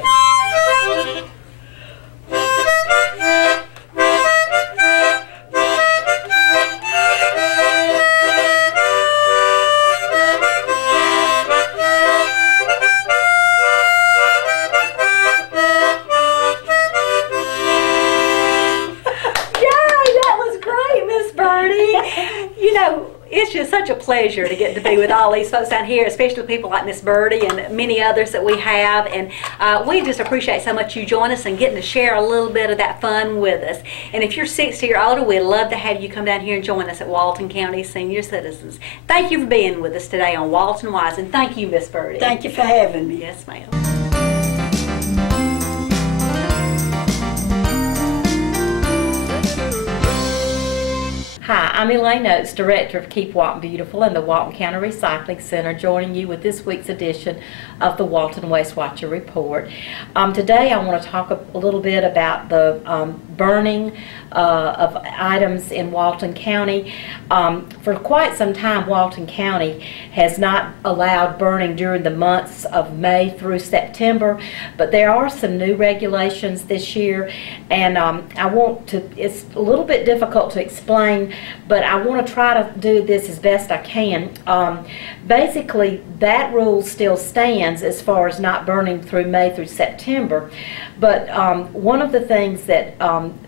It's just such a pleasure to get to be with all these folks down here, especially people like Miss Birdy and many others that we have. And we just appreciate so much you join us and getting to share a little bit of that fun with us. And if you're 60 or older, we'd love to have you come down here and join us at Walton County Senior Citizens. Thank you for being with us today on Walton Wise, and thank you, Miss Birdy. Thank you for having me. Yes, ma'am. Hi, I'm Elaine Oates, Director of Keep Walton Beautiful and the Walton County Recycling Center, joining you with this week's edition of the Walton Waste Watcher Report. Today I want to talk a little bit about the burning of items in Walton County. For quite some time, Walton County has not allowed burning during the months of May through September, but there are some new regulations this year, and it's a little bit difficult to explain, but I want to try to do this as best I can. Basically, that rule still stands as far as not burning through May through September, but one of the things that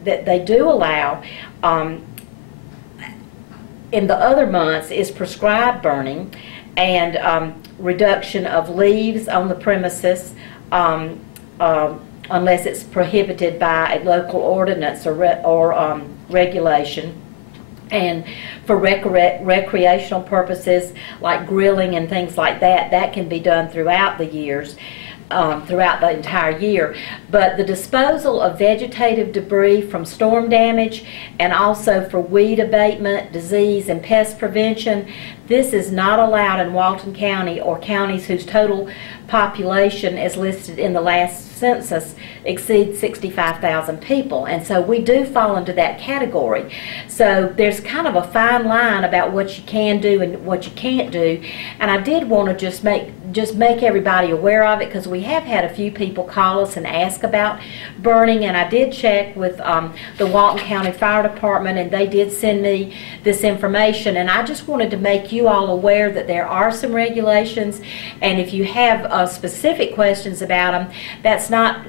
they do allow in the other months is prescribed burning and reduction of leaves on the premises unless it's prohibited by a local ordinance or regulation. And for recreational purposes like grilling and things like that, that can be done throughout the years. Throughout the entire year. But the disposal of vegetative debris from storm damage and also for weed abatement, disease, and pest prevention, this is not allowed in Walton County or counties whose total population, as listed in the last census, exceeds 65,000 people. And so we do fall into that category. So there's kind of a fine line about what you can do and what you can't do. And I did want to just make everybody aware of it, because we have had a few people call us and ask about burning, and I did check with the Walton County Fire Department, and they did send me this information, and I just wanted to make you all aware that there are some regulations, and if you have specific questions about them, that's not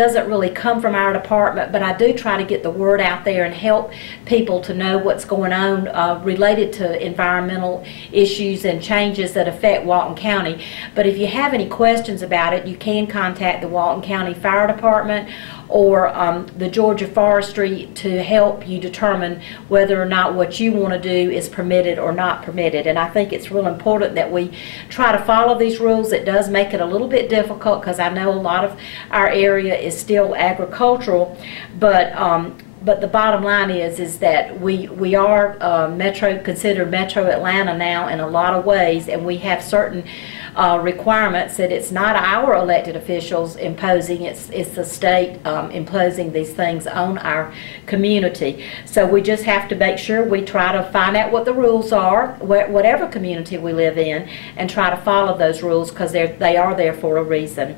doesn't really come from our department, but I do try to get the word out there and help people to know what's going on related to environmental issues and changes that affect Walton County. But if you have any questions about it, you can contact the Walton County Fire Department or the Georgia Forestry to help you determine whether or not what you want to do is permitted or not permitted. And I think it's real important that we try to follow these rules. It does make it a little bit difficult because I know a lot of our area is still agricultural, but the bottom line is that we are considered Metro Atlanta now in a lot of ways, and we have certain requirements that it's not our elected officials imposing, it's the state imposing these things on our community. So we just have to make sure we try to find out what the rules are, whatever community we live in, and try to follow those rules, because they are there for a reason.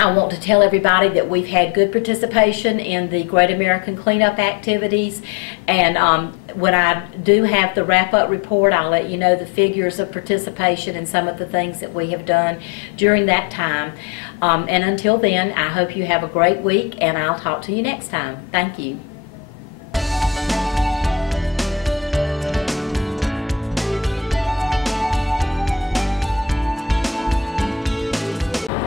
I want to tell everybody that we've had good participation in the Great American Cleanup activities, and when I do have the wrap-up report, I'll let you know the figures of participation and some of the things that we have done during that time. And until then, I hope you have a great week, and I'll talk to you next time. Thank you.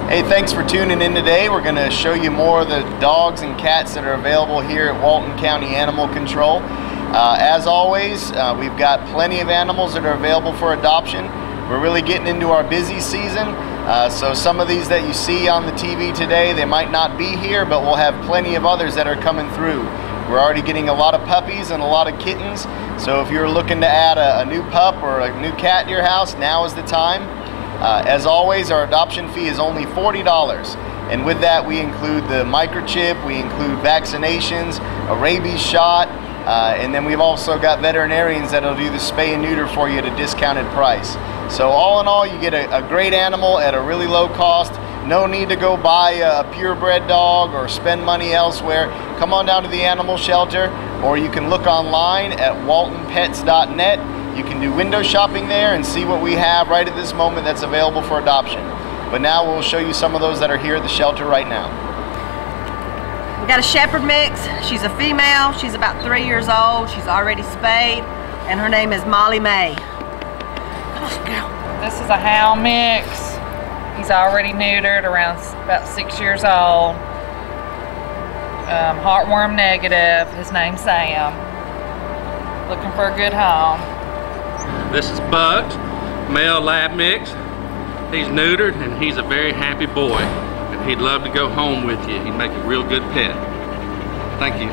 Hey, thanks for tuning in today. We're going to show you more of the dogs and cats that are available here at Walton County Animal Control. As always, we've got plenty of animals that are available for adoption. We're really getting into our busy season, so some of these that you see on the TV today, they might not be here, but we'll have plenty of others that are coming through. We're already getting a lot of puppies and a lot of kittens, so if you're looking to add a new pup or a new cat to your house, now is the time. As always, our adoption fee is only $40, and with that we include the microchip, we include vaccinations, a rabies shot, and then we've also got veterinarians that'll do the spay and neuter for you at a discounted price. So all in all, you get a great animal at a really low cost. No need to go buy a purebred dog or spend money elsewhere. Come on down to the animal shelter, or you can look online at waltonpets.net. You can do window shopping there and see what we have right at this moment that's available for adoption. But now we'll show you some of those that are here at the shelter right now. We got a shepherd mix. She's a female. She's about 3 years old. She's already spayed, and her name is Molly Mae. This is a hound mix. He's already neutered, around about 6 years old. Heartworm negative. His name's Sam. Looking for a good home. This is Bugs, male lab mix. He's neutered and he's a very happy boy. And he'd love to go home with you. He'd make a real good pet. Thank you.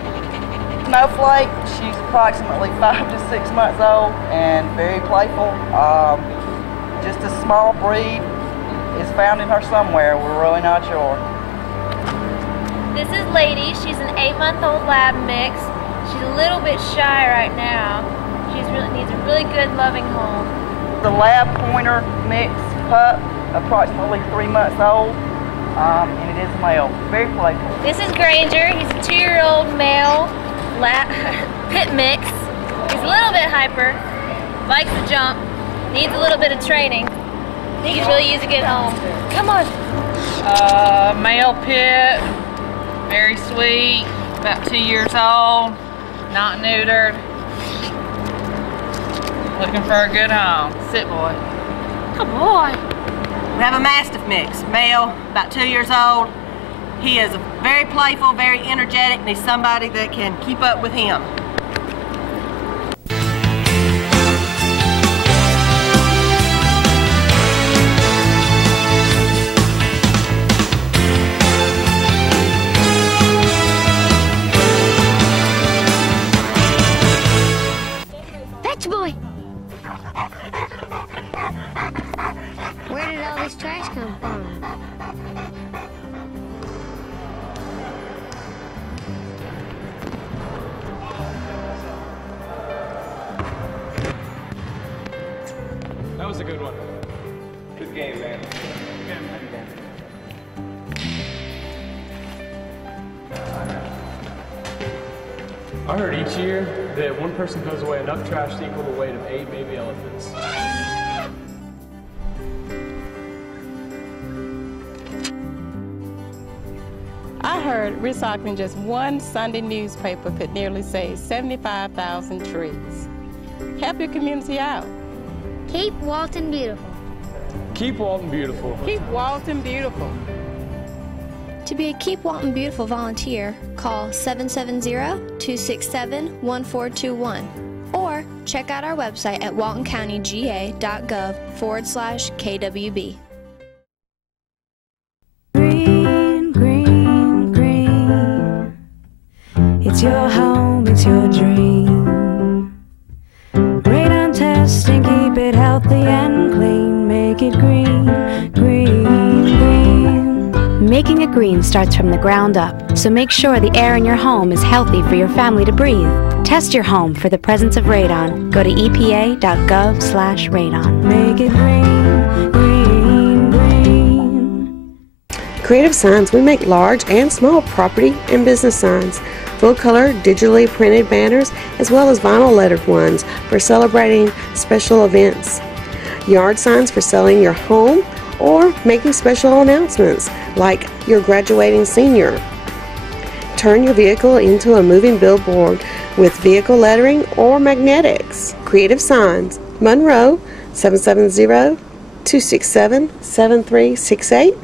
Snowflake, she's approximately 5 to 6 months old and very playful. Just a small breed is found in her somewhere. We're really not sure. This is Lady. She's an 8-month-old lab mix. She's a little bit shy right now. She needs a really good, loving home. The lab pointer mix pup, approximately 3 months old, and it is a male. Very playful. This is Granger. He's a 2-year-old male pit mix. He's a little bit hyper, likes to jump, needs a little bit of training. He could really use a good home. Come on. Male pit, very sweet, about 2 years old, not neutered. Looking for a good home. Sit, boy. Good boy. We have a Mastiff mix, male, about 2 years old. He is very playful, very energetic, and he's somebody that can keep up with him. Fetch boy. Where did all this trash come from? That was a good one. Good game, man. I heard each year that one person throws away enough trash to equal the weight of 8 baby elephants. I heard recycling just one Sunday newspaper could nearly save 75,000 trees. Help your community out. Keep Walton beautiful. Keep Walton beautiful. Keep Walton beautiful. To be a Keep Walton Beautiful volunteer, call 770-267-1421 or check out our website at waltoncountyga.gov/KWB. Green, green, green. It's your home, it's your dream. Radon testing, keep it healthy and clean. Make it green, green, green. Making it green starts from the ground up, so make sure the air in your home is healthy for your family to breathe. Test your home for the presence of radon. Go to epa.gov/radon. Make it green, green, green. Creative Signs, we make large and small property and business signs, full color, digitally printed banners, as well as vinyl lettered ones for celebrating special events. Yard signs for selling your home or making special announcements like your graduating senior. Turn your vehicle into a moving billboard with vehicle lettering or magnetics. Creative Signs, Monroe, 770-267-7368.